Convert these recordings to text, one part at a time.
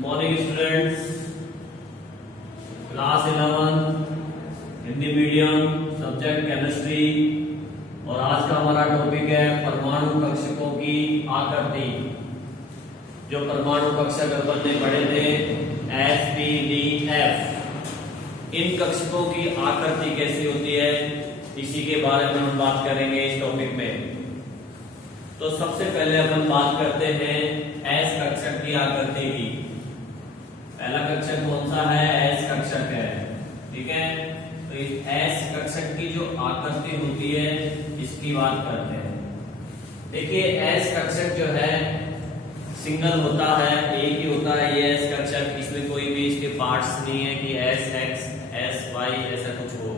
Morning students, class 11 Hindi medium, subject chemistry. और आज का हमारा टॉपिक है परमाणु कक्षकों की आकृति। जो परमाणु कक्षक अपन ने पढ़े थे SPDF, इन कक्षकों की आकृति कैसी होती है इसी के बारे में हम बात करेंगे इस टॉपिक में। तो सबसे पहले अपन बात करते हैं S कक्षक की आकृति की। पहला कक्षक कौन सा है? S कक्षक है, ठीक है। तो इस S कक्षक की जो आकृति होती है इसकी बात करते हैं। देखिए S कक्षक जो है सिंगल होता है, एक ही होता है ये S कक्षक। इसमें कोई भी इसके पार्ट्स नहीं है कि SX, SY ऐसा कुछ हो,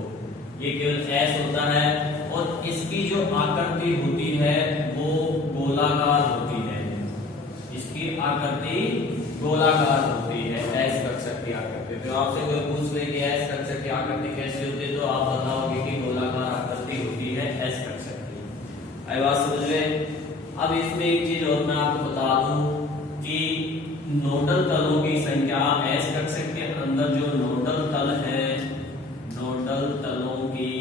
ये केवल S होता है। और इसकी जो आकृति होती है वो गोलाकार होती है। इसकी आकृति गोलाकार होती है S कक्षक की आकृति। तो आपसे कोई पूछ ले कि S कक्षक की आकृति कैसी होती है तो आप बताओगे कि गोलाकार आकृति होती है S कक्षक की। आई बात समझ में? अब इसमें एक चीज और मैं आपको बता दूं कि नोडल तलों की संख्या S कक्षक के अंदर जो नोडल तल है, नोडल तलों की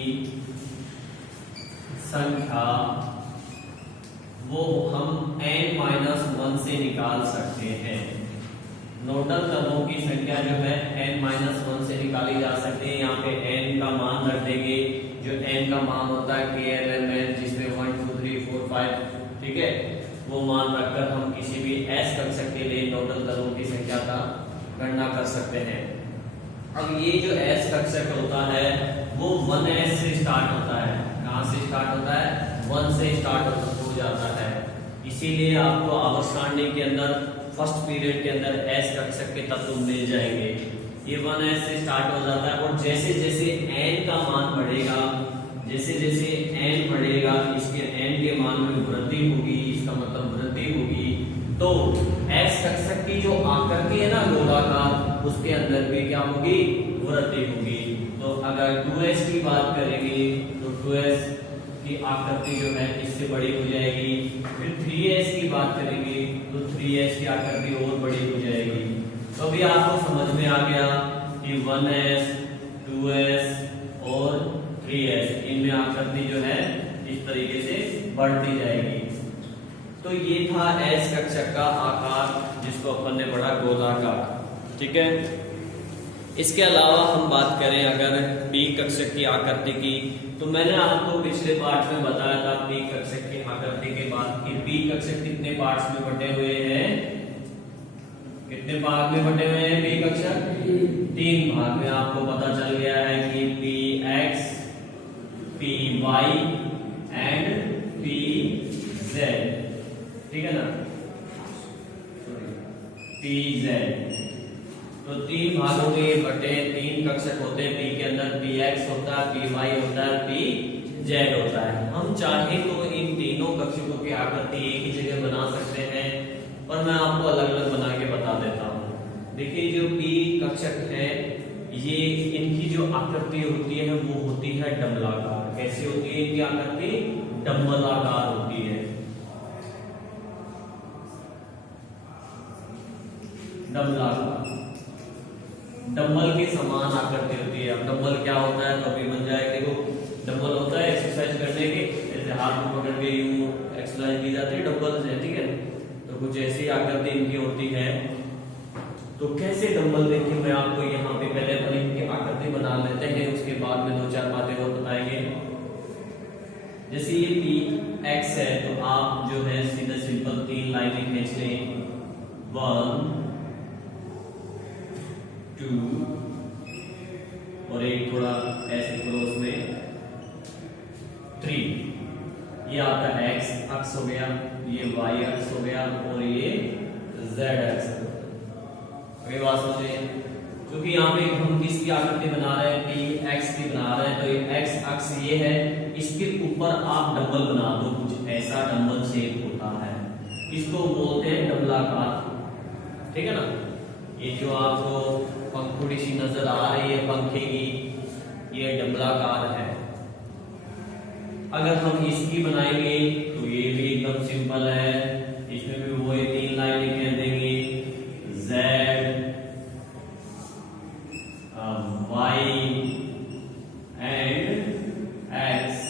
संख्या वो हम n-1 से निकाल सकते हैं। नोडल तलों की संख्या जो है n-1 से निकाली जा सकती है। यहाँ पे n का मान रख देंगे, जो n का मान होता है KLMN, जिसमें 1 2 3 4 5, ठीक है। वो मान रखकर हम किसी भी S कक्षक के लिए नोडल तलों की संख्या का गणना कर सकते हैं। अब ये जो S कक्षक होता है वो 1S से स्टार्ट होता है। कहाँ से स्टार्ट होता है? 1 से स्टार्ट हो जाता है। इसीलिए आपको अवस्थांडिक के अंदर फर्स्ट पीरियड के अंदर S कक्षक के तत्व मिल जाएंगे। ये 1S से स्टार्ट हो जाता है और जैसे जैसे n का मान बढ़ेगा, जैसे जैसे n बढ़ेगा, इसके n के मान में वृद्धि होगी, इसका मतलब वृद्धि होगी। तो S कक्षक की जो आकृति है ना गोलाकार, उसके अंदर भी क्या होगी? वृद्धि होगी। तो अगर 2S की बात करेंगे तो 2S की आकृति जो है इससे बड़ी हो जाएगी। फिर 3S की बात करेंगे तो 3S की आकृति और बड़ी हो जाएगी। तो अभी आपको समझ में आ गया कि 1S, 2S और 3S, इनमें आकृति जो है इस तरीके से बढ़ती जाएगी। तो ये था S कक्षक का आकार, जिसको अपन ने पढ़ा गोलाकार, ठीक है। इसके अलावा हम बात करें अगर P कक्षक की आकृति की, तो मैंने आपको पिछले पार्ट में बताया था P कक्षक की आकृति के बाद कि P कक्षक कितने पार्ट्स में बटे हुए हैं। कितने भाग में बटे हुए हैं P कक्षक? 3 भाग में। आपको पता चल गया है कि PX, PY एंड PZ, ठीक है ना, PZ। तो 3 भागों में ये बटे 3 कक्षक होते हैं। P के अंदर PX होता है, PY होता है, PZ होता है। हम चाहे तो इन तीनों कक्षकों की आकृति एक ही जगह बना सकते हैं, पर मैं आपको अलग अलग बना के बता देता हूँ। देखिए जो P कक्षक है, ये इनकी जो आकृति होती है वो होती है डंबलाकार। कैसी होती है इनकी आकृति? डंबलाकार होती है। डंबलाकार, डंबल के समान आकृति होती है। अब डंबल क्या होता है तो अभी बन जाएगा। देखो डंबल होता है एक्सरसाइज करने के, जैसे हाथ में पकड़ के यूं एक्सरसाइज की जाती है, डंबल से, ठीक है। तो कुछ ऐसी आकृति इनकी होती है। तो कैसे डंबल, देखिए मैं आपको यहाँ पे पहले अपन इनकी आकृति बना लेते हैं, उसके बाद में 2-4 बातें और बताएंगे। जैसे ये PX है तो आप जो है सीधा सिंपल 3 लाइनें खींच लें, 1 2 और एक थोड़ा ऐसे क्रॉस में 3। ये आपका X अक्ष हो गया, ये Y अक्ष हो गया और ये Z अक्ष। अभी बात समझे? क्योंकि यहाँ पे हम किसकी आकृति बना रहे हैं? PX की बना रहे हैं। तो ये X अक्ष ये है, इसके ऊपर आप डंबल बना दो, कुछ ऐसा डंबल शेप होता है, इसको बोलते हैं डंबलाकार, ठीक है ना। ये जो आपको पंखुड़ी सी नजर आ रही है पंखे की, ये डंबलाकार है। अगर हम इसकी बनाएंगे तो ये भी एकदम सिंपल है, इसमें भी वही 3 लाइनें कह देंगे Z y and x।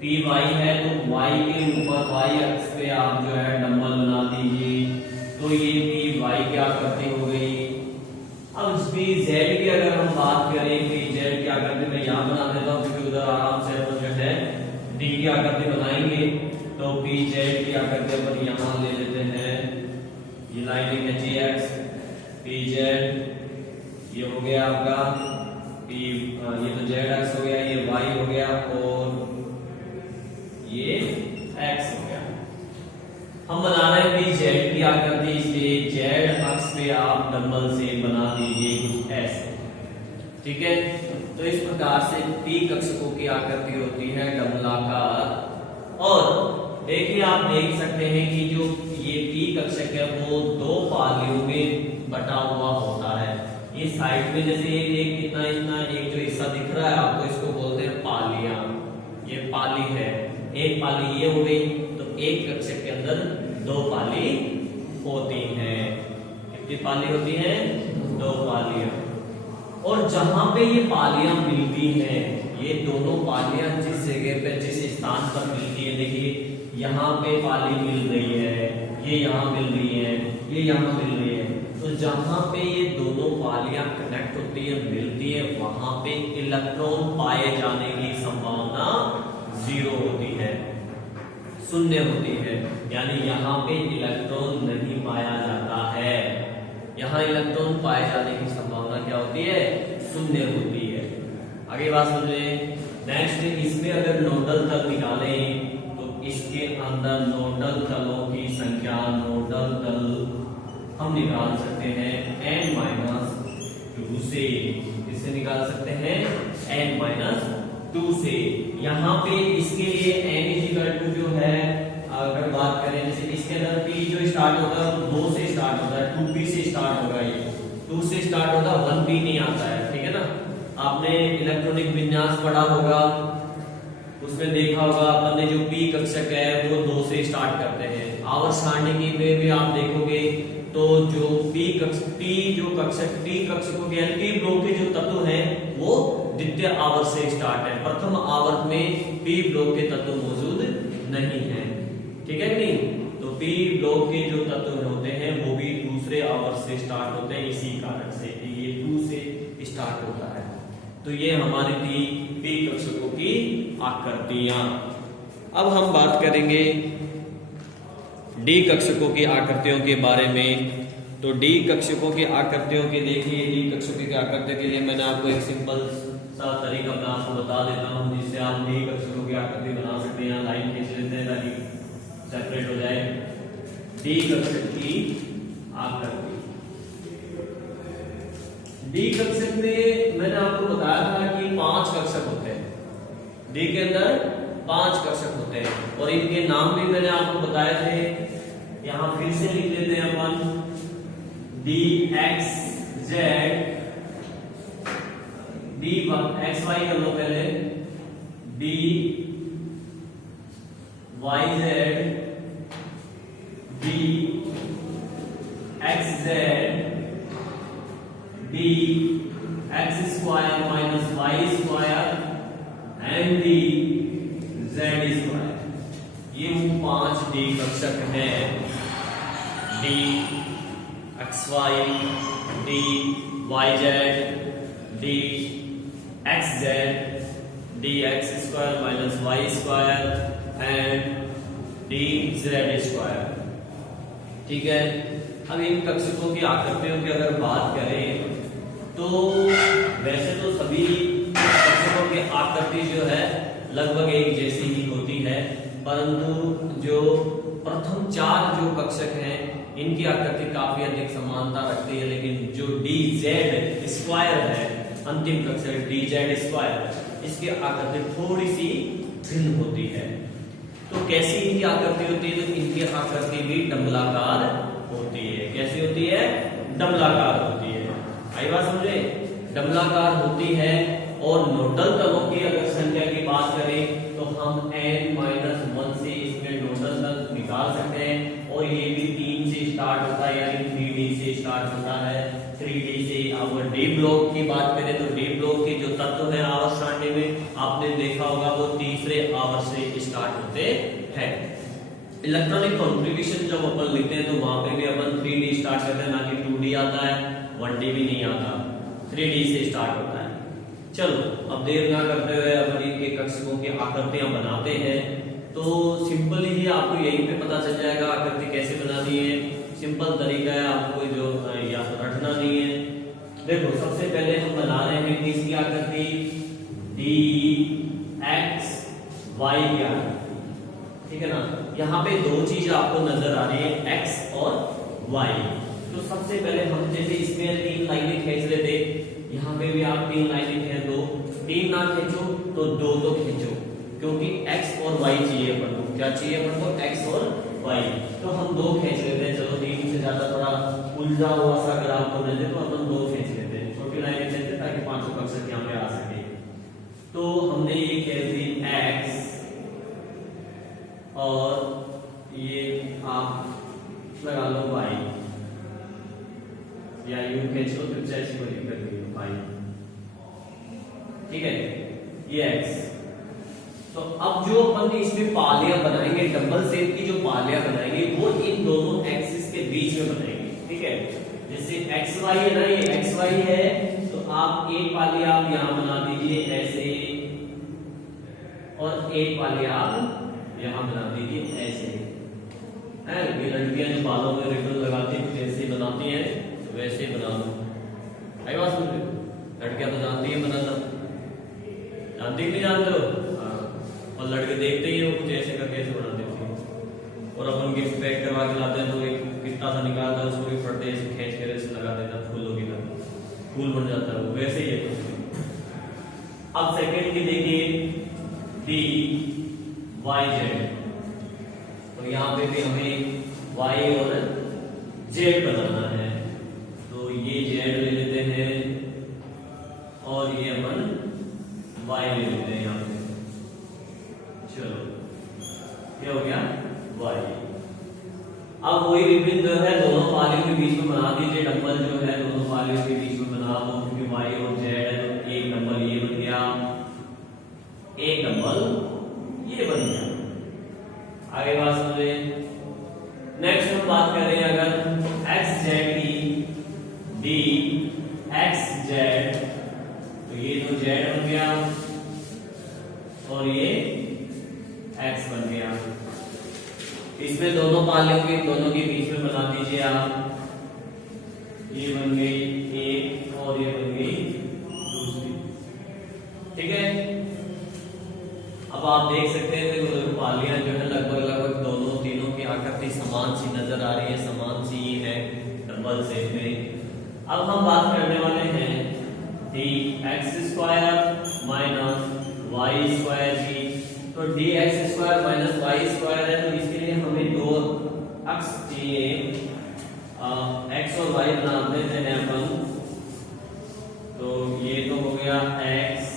P Y है तो y के ऊपर y अक्ष पे आप जो है डंबल बना दीजिए, तो ये पी वाई की आकृति हो गई। अब पी जेड की अगर हम बात करें, पी जेड की आकृति मैं यहाँ बना देता हूँ क्योंकि उधर आराम से अपन जो है डी की आकृति बनाएंगे। तो पी जेड की आकृति अपन यहाँ ले लेते हैं, ये लाइन खींची एक्स, पी जेड ये हो गया आपका पी, ये तो जेड एक्स हो गया, ये वाई हो गया और ये एक्स हो गया। हम बना रहे हैं पी जेड की आकृति, इसलिए जेड अक्ष पे आप डंबल से बना दीजिए कुछ ऐसे, ठीक है। तो इस प्रकार से पी कक्षकों की आकृति होती है डंबलाकार। और देखिए आप देख सकते हैं कि जो ये पी कक्षक है वो दो पालियों में बटा हुआ होता है। ये साइड में जैसे एक इतना इतना एक जो हिस्सा दिख रहा है आपको, इसको बोलते हैं पालियां। ये पाली है, एक पाली ये हो गई, तो एक कक्षक के अंदर दो पाली होती हैं। कितनी पाली होती हैं? दो पालियां। और जहां पे ये पालियां मिलती हैं, ये दोनों पालियां जिस जगह पे जिस स्थान पर मिलती है, देखिए यहाँ पे पाली मिल रही है, ये यहाँ मिल रही है, ये यहाँ मिल रही है, तो जहां पे ये दोनों पालियां कनेक्ट होती है, मिलती है, वहां पे इलेक्ट्रॉन पाए जाने की संभावना जीरो होती है, शून्य होती है। यानी यहाँ पे इलेक्ट्रॉन नहीं पाया जाता है, यहाँ इलेक्ट्रॉन पाए जाने की संभावना क्या होती है? शून्य होती है। आगे बात समझे। नेक्स्ट, इसमें अगर नोडल तल निकालें तो इसके अंदर नोडल तलों की संख्या, नोडल तल हम निकाल सकते हैं n-2 से। इससे निकाल सकते हैं n-2 से। यहाँ पे इसके लिए n जो है, अगर बात करें जैसे इसके अंदर p जो स्टार्ट होता है 2 से स्टार्ट होता है, 2p से स्टार्ट होगा, ये 2 से स्टार्ट होता है, 1p नहीं आता है, ठीक है ना। आपने इलेक्ट्रॉनिक विन्यास पढ़ा होगा, उसमें देखा होगा अपन ने जो पी कक्षक है वो 2 से स्टार्ट करते हैं। आवर्त सारणी में भी आप देखोगे तो जो पी कक्षकों के पी ब्लॉक के जो तत्व हैं वो द्वितीय आवर्त से स्टार्ट है, प्रथम आवर्त में पी ब्लॉक के तत्व मौजूद नहीं है, ठीक है कि नहीं। तो पी ब्लॉक के जो तत्व होते हैं वो भी दूसरे आवर्त से स्टार्ट होते हैं, इसी कारण से ये 2 से स्टार्ट होता है। तो ये हमारी थी पी कक्षकों की आकृतियां। अब हम बात करेंगे डी कक्षकों की आकृतियों के बारे में। तो डी कक्षकों की आकृतियों के देखिए, डी कक्षकों की आकृति के लिए मैंने आपको एक सिंपल सा तरीका मैं आपको बता देता हूं, जिससे आप डी कक्षकों की आकृति बना सकते हैं। लाइन खींच लेते हैं ताकि सेपरेट हो जाए। डी कक्षक की आकृति, डी कक्षक में मैंने आपको बताया था कि 5 कक्षक होते हैं। डी के अंदर 5 कक्षक होते हैं और इनके नाम भी मैंने आपको बताए थे। यहां फिर से लिख लेते हैं अपन, d x z, d x y कर लो पहले, d y z, d x z, d x square minus y square and d z square. ये वो 5 डी कक्षक हैं। D x y, d y z, d x z, d x square minus y square and d z square, ठीक है। अब इन कक्षकों की आकृतियों की अगर बात करें तो वैसे तो सभी कक्षकों की आकृति जो है लगभग एक जैसी ही होती है, परंतु जो प्रथम 4 जो कक्षक हैं इनकी आकृति काफी अधिक समानता रखती है। लेकिन जो डी जेड स्क्वायर है, अंतिम कक्षक डी जेड स्क्वायर, इसकी आकृति थोड़ी सी भिन्न होती है। तो कैसी इनकी आकृति होती है? तो इनकी आकृति भी डंबलाकार होती है। कैसी होती है? डंबलाकार होती है। आई बात समझे? डंबलाकार होती है। और नोडल तलों की अगर संख्या की बात करें तो हम n-1 से इसमें नोडल तल निकाल सकते हैं और ये भी 3 से स्टार्ट होता है, यानी 3D से स्टार्ट होता है। 3D से अब डी ब्लॉक की बात करें तो डी ब्लॉक के जो तत्व हैं आवर्त सारणी में आपने देखा होगा वो तीसरे आवर्त से स्टार्ट होते हैं। इलेक्ट्रॉनिक कॉन्फ़िगरेशन जब अपन लिखते हैं तो वहां पे भी अपन 3D स्टार्ट करते हैं, ना कि 2D आता है, 1D भी नहीं आता, 3D से स्टार्ट होता है। चलो अब देर ना करते हुए अपन इनके कक्षकों की आकृतियां बनाते हैं। तो सिंपल ही आपको यहीं पे पता चल जाएगा आकृति कैसे बनानी है। सिंपल तरीका है, आपको जो या तो रटना नहीं है। देखो सबसे पहले हम बना रहे हैं किसकी आकृति, डी एक्स वाई की आकृति, ठीक है ना। यहाँ पे दो चीज आपको नजर आ रही है, एक्स और वाई। तो सबसे पहले हम जैसे इसमें 3 लाइनें खींच लेते, यहाँ पे भी आप 3 लाइनें खींच दो, 3 ना खींचो तो 2 तो खींचो, क्योंकि x और y चाहिए अपन को। क्या चाहिए अपन को, x और y। तो हम 2 खींच लेते हैं। चलो 3 से ज्यादा थोड़ा उलझा हुआ सा अगर आपको मिल जाए तो अपन 2 खींच लेते हैं, छोटी लाइनें खींचते हैं ताकि 5 कक्षक यहाँ पे आ सके। तो हमने ये खींच दी x और ये आप लगा लो y, या यूं खींच लो तो जैसी वाली कर दी y, ठीक है, ये x। तो अब जो अपन इसमें पालियां बनाएंगे, डबल शेप की जो पालियां बनाएंगे वो इन दोनों एक्सिस के बीच में बनाएंगे, ठीक है। जैसे एक्स वाई है ना, ये एक्स वाई है, तो आप एक पाली आप यहां बना दीजिए ऐसे, और एक पाली आप यहां बना दीजिए ऐसे। है ये लड़कियां जो बालों में रिबन लगाती हैं जैसे बनाती हैं, तो वैसे बना दो। आई बात सुन रहे हो, लड़कियां तो जानती है बनाना, जानती नहीं जानते हो, और लड़के देखते ही वो कुछ ऐसे करके ऐसे बना देते हैं। और अपन गिफ्ट पैक करवा के लाते हैं तो एक कितना सा निकालता है, उसको भी फटते ऐसे खींच कर ऐसे लगा देना, फूलों की तरह फूल बन जाता है वो, वैसे ही है। अब सेकंड की देखिए, डी वाई जेड। तो यहाँ पे भी हमें वाई और जेड बनाना है, तो ये जेड ले लेते हैं और ये अपन वाई ले लेते हैं यहाँ पे। चलो ये हो गया y। अब वही रिबन जो है दोनों पालियों के बीच में बना दीजिए, डंबल जो है दोनों पालियों के बीच में बना दो, क्योंकि y और z है तो एक डंबल ये बन गया, एक डंबल ये बन गया। आगे बात समझे। नेक्स्ट हम बात कर रहे हैं अगर x z की, d x z, तो ये तो z बन गया और ये x बन गया। इसमें दोनों पालियों के दोनों के बीच में बना दीजिए आप, ये बन गई एक और ये बन गई दूसरी, ठीक है। अब आप देख सकते हैं देखो पालियां जो है लगभग दोनों तीनों की आकृति समान सी नजर आ रही है, समान सी है डबल शेप में। अब हम बात करने वाले हैं dx² माइनस वाई स्क्वायर की। तो dx² माइनस वाई स्क्वायर है, तो इसके लिए हमें दो अक्ष चाहिए, x और y बना देते हैं अपन। तो ये तो हो गया x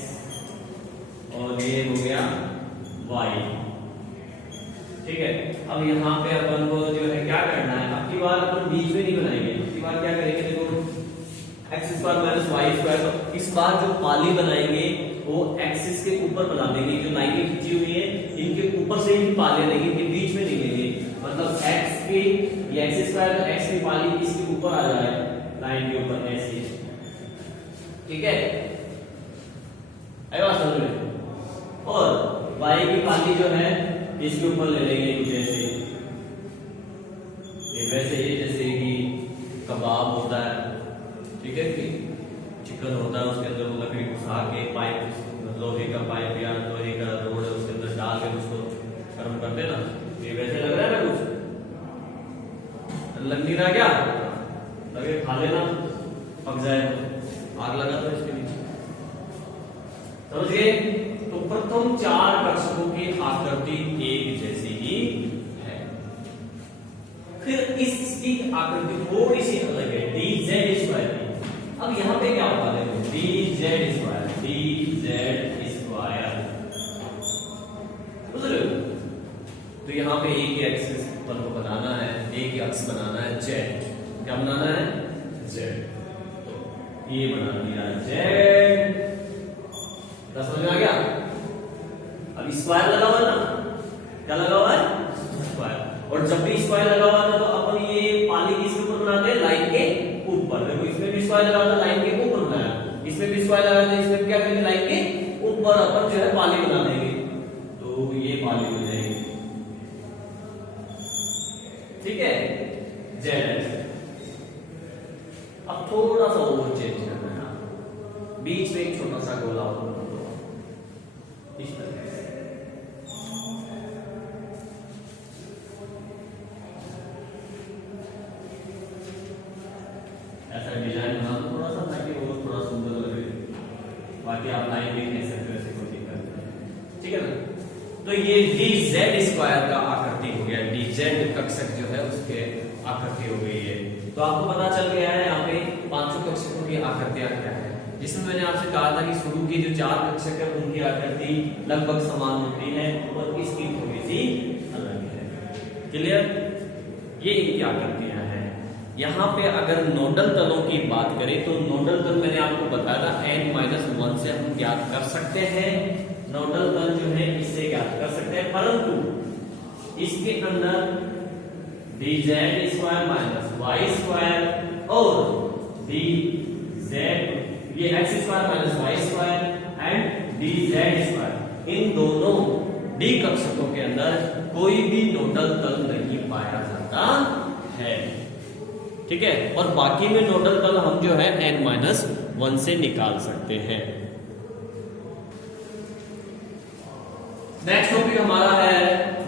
और ये हो गया y, ठीक है। अब यहाँ पे अपन को जो है क्या करना है, अब की बार अपन बीच में नहीं बनाएंगे, अब की बार क्या करेंगे, देखो x² माइनस वाई स्क्वायर। तो इस बार जो पाली बनाएंगे वो एक्सिस के ऊपर बना देंगे, जो लाइनें खींची हुई है इनके ऊपर से ही पाले लेंगे, इनके बीच में नहीं लेंगे। मतलब x के ये x² तो x की पाली इसके ऊपर आ जाए लाइन के ऊपर ऐसे, ठीक है। आया समझ में। और y की पाली जो है इसके ऊपर ले लेंगे कुछ ऐसे, ये वैसे ही जैसे कि कबाब होता है, ठीक है, कि चिकन होता है उसके अंदर वो लकड़ी घुसा के पाइप, लोहे का पाइप या लोहे का रोड है उसके अंदर डाल के उसको गर्म करते ना, ये वैसे लग रहा है ना, कुछ लग नहीं रहा क्या, लगे खा लेना पक जाए तो, आग लगा दो इसके नीचे, समझ गए। तो प्रथम चार कक्षकों की आकृति एक जैसी ही है, फिर इसकी आकृति थोड़ी सी अलग है, dz²। अब यहाँ पे क्या होगा, देखो dz², बुझ रहे हो। तो यहाँ पे एक ही एक्सिस ऊपर को बनाना है, एक अक्ष बनाना है जेड। क्या बनाना है? जेड। तो ये बना दिया जेड। समझ में आ गया? अब स्क्वायर लगा हुआ ना, क्या लगा हुआ है? स्क्वायर। और जब भी स्क्वायर लगा हुआ था तो अपन ये पाली किसके ऊपर बनाते हैं? लाइन के ऊपर। देखो इसमें भी स्क्वायर लगा था, लाइन के ऊपर बनाया, इसमें भी स्क्वायर लगा था, इसमें क्या करेंगे? लाइन के ऊपर अपन जो है पाली बना देंगे, तो ये पाली हो जाएगी। ठीक है, जेड। अब थोड़ा सा और चेंज करना है, बीच में एक छोटा सा गोला और इस तरह से। ऐसा डिजाइन बना दो थोड़ा सा, ताकि वो थोड़ा सुंदर लगे। बाकी आप लाइन भी कह सकते हो, ऐसे कोई दिक्कत नहीं। ठीक है ना? तो ये dz स्क्वायर का आकृति हो गया, dz कक्षक जो है उसके आकृति हो गई है। तो आपको पता चल गया है यहाँ पे पांचों कक्षकों की आकृतियां क्या है, जिसमें मैंने आपसे कहा था कि शुरू की जो चार कक्षक है उनकी आकृति लगभग समान होती है और इसकी थोड़ी सी अलग है। क्लियर? ये इनकी आकृतियां हैं। यहाँ पे अगर नोडल तलों की बात करें तो नोडल तल मैंने आपको बताया था n-1 से हम ज्ञात कर सकते हैं। नोडल तल जो है इससे ज्ञात कर सकते हैं, परंतु इसके अंदर dz square minus y square और dz ये x square minus y square and dz square, इन दोनों d कक्षकों के अंदर कोई भी नोडल तल नहीं पाया जाता है। ठीक है? और बाकी में नोडल तल हम जो है n-1 से निकाल सकते हैं। नेक्स्ट टॉपिक हमारा है,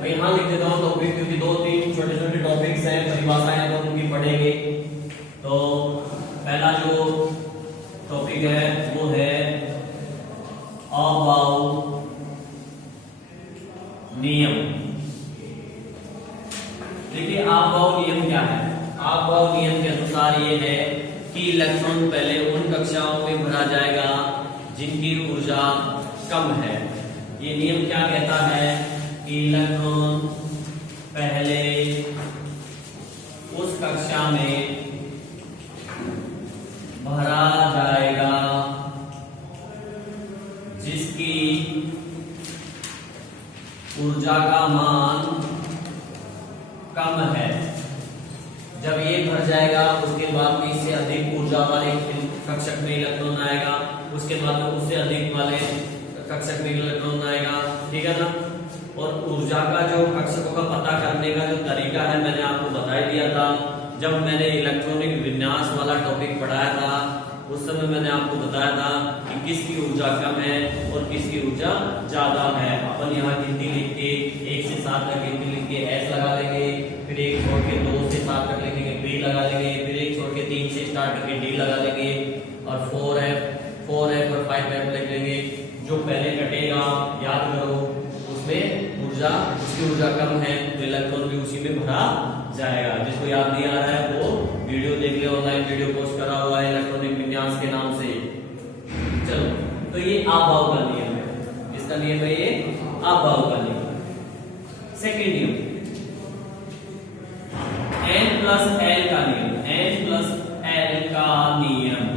मैं यहां लिख देता हूं टॉपिक, क्योंकि दो तीन छोटे छोटे टॉपिक्स हैं, परिभाषाएं तो उनकी पढ़ेंगे। तो पहला जो टॉपिक है वो है अभाव नियम। देखिए अभाव नियम क्या है? अभाव नियम के अनुसार ये है कि इलेक्ट्रॉन पहले उन कक्षाओं में भरा जाएगा जिनकी ऊर्जा कम है। ये नियम क्या कहता है कि इलेक्ट्रॉन पहले उस कक्षा में भरा जाएगा जिसकी ऊर्जा का मान कम है। जब ये भर जाएगा उसके बाद में इससे अधिक ऊर्जा वाले कक्षक में इलेक्ट्रॉन आएगा, उसके बाद में उससे अधिक वाले कक्षक में इलेक्ट्रॉन आएगा। ठीक है ना? और ऊर्जा का जो कक्षकों का पता करने का जो तरीका है मैंने आपको बता दिया था जब मैंने इलेक्ट्रॉनिक विन्यास वाला टॉपिक पढ़ाया था। उस समय मैंने आपको बताया था कि किसकी ऊर्जा कम है और किसकी ऊर्जा ज्यादा है। अपन यहाँ गिनती लिख के 1 से 7 तक गिनती लिख के S लगा लेंगे, फिर एक छोड़ के 2 से 7 तक लिखेंगे B लगा लेंगे, फिर एक छोड़ के 3 से स्टार्ट करके D लगा लेंगे और 4F और 5F लिख लेंगे। जो पहले कटेगा याद करो, उसमें ऊर्जा उसकी ऊर्जा कम है तो इलेक्ट्रॉन भी उसी में भरा जाएगा। जिसको याद नहीं आ रहा है वो वीडियो देख ले, ऑनलाइन वीडियो पोस्ट करा हुआ है इलेक्ट्रॉनिक विन्यास के नाम से। चलो, तो ये अभाव का नियम है। इसका नियम है ये अभाव का नियम। सेकंड नियम n+l का नियम। n+l का नियम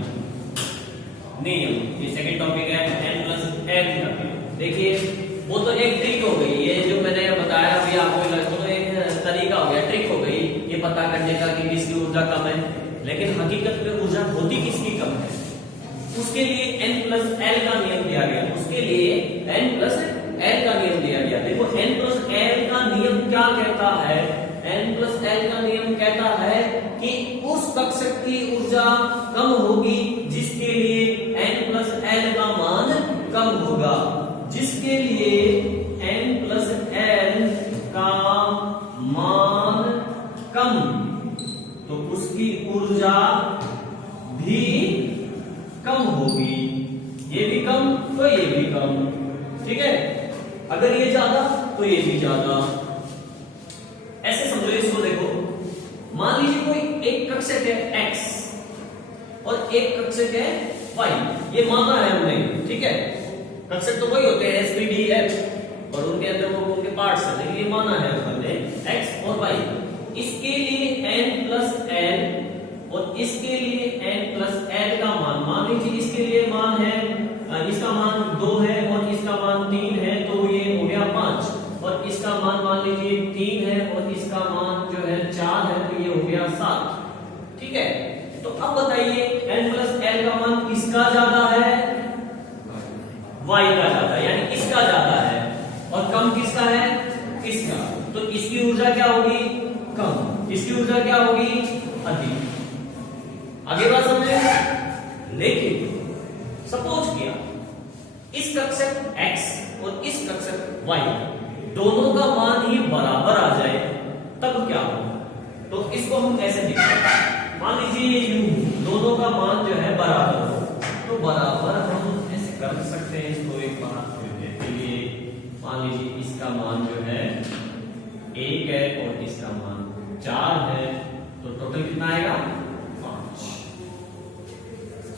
ये सेकंड टॉपिक है n+l का नियम। देखिए वो तो एक ट्रिक हो गई, ये जो मैंने बताया अभी आपको, तो एक तरीका हो गया, ट्रिक हो गई ये पता करने का कि किसकी ऊर्जा कम है। लेकिन हकीकत में ऊर्जा होती किसकी कम है, उसके लिए n+l का नियम दिया गया। उसके लिए n+l का नियम दिया गया। देखो n+l का नियम क्या कहता है? n+l का नियम कहता है कि उस कक्षक की ऊर्जा कम होगी जिसके लिए n+l का मान कम होगा। जिसके लिए n+l का मान कम, तो उसकी ऊर्जा भी कम होगी। ये भी कम तो ये भी कम। ठीक है? अगर ये ज्यादा तो ये भी ज्यादा। ऐसे समझो इसको। देखो, मान लीजिए कोई एक कक्षक है x और एक कक्षक है y, ये माना है हमने। ठीक है? कक्षक तो वही होते हैं S, P, D, F और उनके अंदर वो उनके पार्ट्स हैं, लेकिन ये माना है हमने x और y। इसके लिए n+l और इसके लिए n+l का मान लीजिए इसके लिए मान है, इसका मान 2 है और इसका मान 3 है, तो ये हो गया 5, और इसका मान लीजिए 3 है और इसका मान जो है 4 है, तो ये हो गया 7। ठीक है, तो अब बताइए n+l का मान किसका ज्यादा है? y का ज्यादा है, यानी इसका ज्यादा है, और कम किसका है? इसका। तो इसकी ऊर्जा क्या होगी? कम। इसकी ऊर्जा क्या होगी? अधिक। आगे बात समझे? लेकिन सपोज किया इस कक्षक x और इस कक्षक y दोनों का मान ही बराबर आ जाए, तब क्या होगा? तो इसको हम ऐसे देखते, मान लीजिए दोनों का मान जो है बराबर हो, तो बराबर हम ऐसे कर सकते हैं इसको एक बार के लिए। मान लीजिए इसका मान जो है 1 है और इसका मान 4 है, तो टोटल कितना आएगा? 5।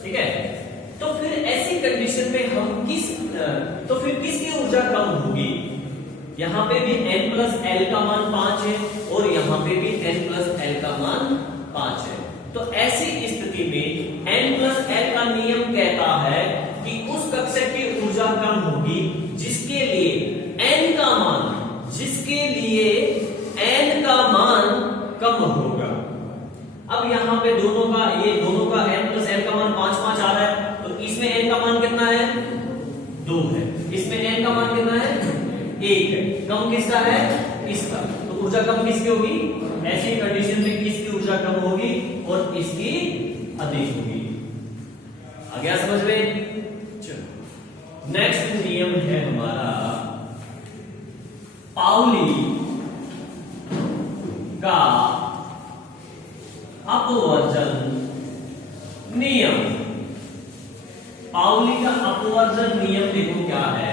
ठीक है, तो फिर ऐसी कंडीशन में हम किसकी ऊर्जा कम होगी? यहां पे भी n+l का मान 5 है और यहां पे भी n+l का मान 5 है। तो ऐसी स्थिति में n+l का नियम कहता है कि उस कक्षक की ऊर्जा कम होगी जिसके लिए n का मान कम होगा। अब यहाँ पे दोनों का n+l का मान 5 आ रहा है, तो इसमें n का मान कितना है? 2 है। इसमें n का मान कितना है? 1 है। कम किसका है? इसका। तो ऊर्जा कम किसकी होगी? ऐसी कंडीशन में किसकी ऊर्जा कम होगी और इसकी अधिक होगी। आ गया समझ में? चलो नेक्स्ट नियम है हमारा पाउली का अपवर्जन नियम। पाउली का अपवर्जन नियम देखो क्या है।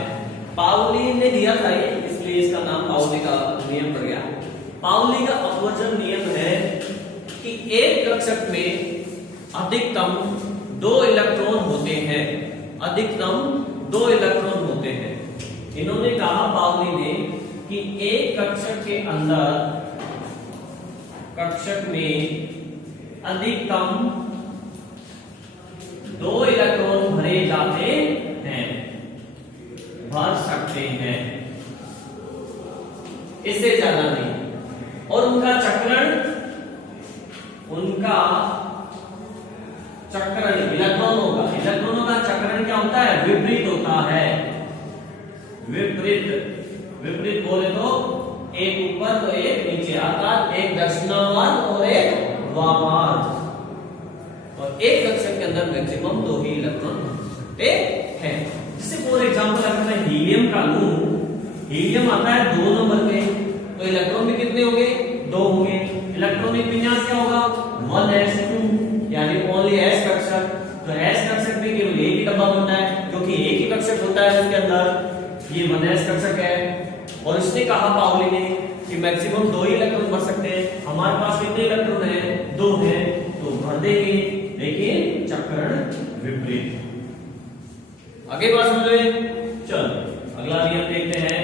पाउली ने दिया था ये, इसलिए इसका नाम पाउली का नियम पड़ गया। पाउली का अपवर्जन नियम है कि एक कक्षक में अधिकतम 2 इलेक्ट्रॉन होते हैं। अधिकतम 2 इलेक्ट्रॉन होते हैं। इन्होंने कहा पाउली ने कि एक कक्षक के अंदर कक्षक में अधिकतम 2 इलेक्ट्रॉन भरे जाते हैं, भर सकते हैं, इससे ज्यादा नहीं। और उनका चक्रण इलेक्ट्रॉनों का चक्रण क्या होता है? विपरीत होता है। विपरीत बोले तो एक ऊपर तो एक नीचे, अर्थात एक दक्षिणावर्त और एक वामावर्त। और एक कक्षक के अंदर मैक्सिमम 2 ही इलेक्ट्रॉन हो सकते हैं। जैसे फॉर एग्जांपल अगर मैं हीलियम का लूं, हीलियम आता है 2 नंबर पे, तो इलेक्ट्रॉन भी कितने होंगे? 2 होंगे। इलेक्ट्रॉनिक विन्यास क्या होगा? 1s2, यानी ओनली s कक्षक। तो s कक्षक में केवल एक ही डब्बा बनता है, क्योंकि एक ही कक्षक होता है उसके अंदर। ये 1s कक्षक है, और इसने कहा पाउली ने कि मैक्सिमम 2 ही इलेक्ट्रॉन भर सकते हैं। हमारे पास कितने इलेक्ट्रॉन है? 2 है, तो भर देंगे, लेकिन चक्रण विपरीत। आगे बात समझे? चलो अगला नियम देखते हैं।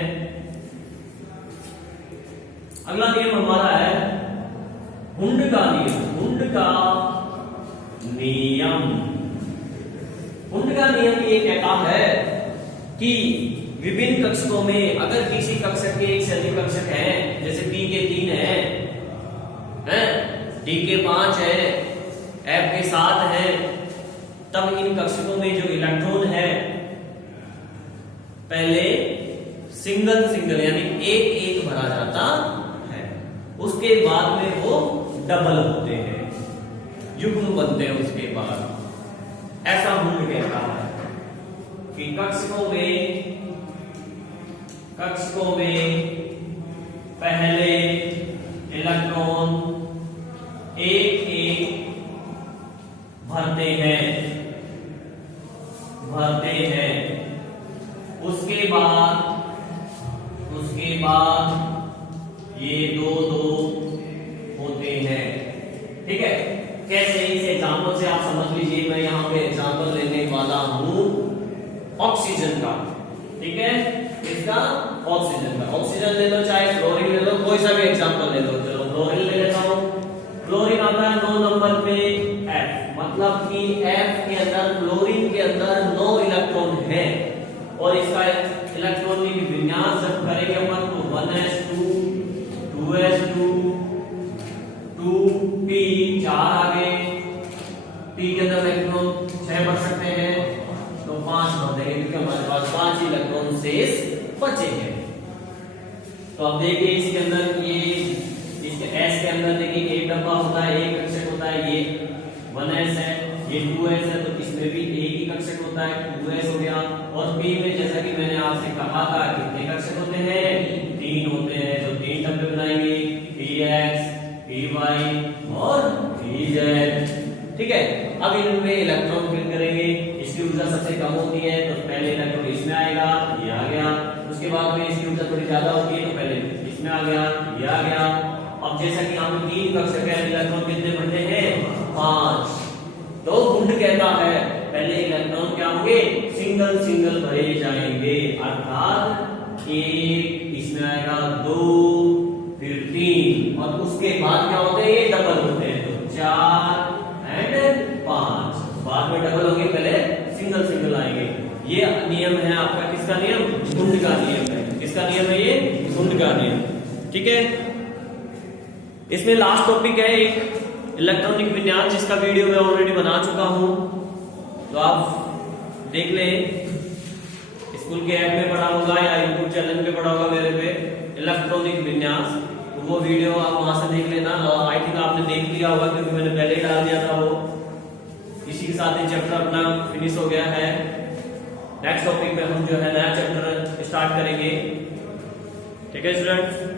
अगला नियम हमारा है हुंड का नियम। हुंड का नियम ये कहता है कि विभिन्न कक्षकों में अगर किसी कक्षक के एक से अधिक कक्षक हैं, जैसे p के 3 हैं, d के 5 है, f के 7 है, तब इन कक्षकों में जो इलेक्ट्रॉन है पहले सिंगल यानी एक भरा जाता है, उसके बाद में वो डबल होते हैं, युग्म बनते हैं उसके बाद। ऐसा हुंड कहता है कि कक्षकों में पहले इलेक्ट्रॉन एक भरते हैं, उसके बाद ये 2 होते हैं। ठीक है, कैसे? इस एग्जाम्पल से आप समझ लीजिए। मैं यहाँ पे एग्जाम्पल लेने वाला हूं ऑक्सीजन का। ठीक है, इसका ऑक्सीजन ले लो, चाहे फ्लोरीन ले लो, कोई सा भी एग्जाम्पल ले लो। चलो फ्लोरीन ले लेता हूं। फ्लोरीन आता है 9 नंबर पे F, मतलब कि F के अंदर फ्लोरीन के अंदर 9 इलेक्ट्रॉन है और इसका इलेक्ट्रॉनिक विन्यास जब करेंगे अपन तो 1s2 2s2 2p 4 आ गए, p के अंदर इलेक्ट्रॉन 6 बढ़ सकते हैं तो 5 बढ़ देंगे क्योंकि हमारे पास 5 इलेक्ट्रॉन शेष बचे हैं। तो अब देखिए इसके अंदर ये इसके S के अंदर देखिए एक डब्बा होता है, एक कक्षक होता है, ये 1s है, ये 2s है, तो इसमें भी एक ही कक्षक होता है 2s हो गया। और p में जैसा कि मैंने आपसे कहा था कितने कक्षक होते हैं, 3 होते हैं, तो 3 डब्बे बनाएंगे px py और pz। ठीक है, अब इनमें इलेक्ट्रॉन फिल करेंगे, इसकी ऊर्जा सबसे कम होती है तो पहले इलेक्ट्रॉन इसमें आएगा, ये आ गया, उसके बाद में इसकी ऊर्जा थोड़ी ज्यादा होती है तो पहले इसमें आ गया, ये आ गया। अब जैसा कि हम 3 कक्षक है, इलेक्ट्रॉन कितने बनते हैं 5, तो गुंड कहता है पहले इलेक्ट्रॉन क्या होंगे सिंगल सिंगल भरे जाएंगे, अर्थात एक इसमें आएगा 2 फिर 3 और उसके बाद क्या होते हैं ये डबल होते हैं तो 4 एंड 5, बाद में डबल होंगे पहले सिंगल सिंगल आएंगे। ये नियम है आपका किसका नियम, गुंड का नियम है। किसका नियम है ये, गुंड का नियम। ठीक है, इसमें लास्ट टॉपिक है एक इलेक्ट्रॉनिक विन्यास जिसका वीडियो मैं ऑलरेडी बना चुका हूं, तो आप देख लें, स्कूल के ऐप में पढ़ा होगा या यूट्यूब चैनल पे पढ़ा होगा मेरे पे इलेक्ट्रॉनिक विन्यास, तो वो वीडियो आप वहां से देख लेना। आई थिंक आपने देख लिया होगा क्योंकि मैंने पहले ही डाल दिया था वो। इसी के साथ ये चैप्टर अपना फिनिश हो गया है। नेक्स्ट टॉपिक में हम जो है नया चैप्टर स्टार्ट करेंगे। ठीक है स्टूडेंट्स।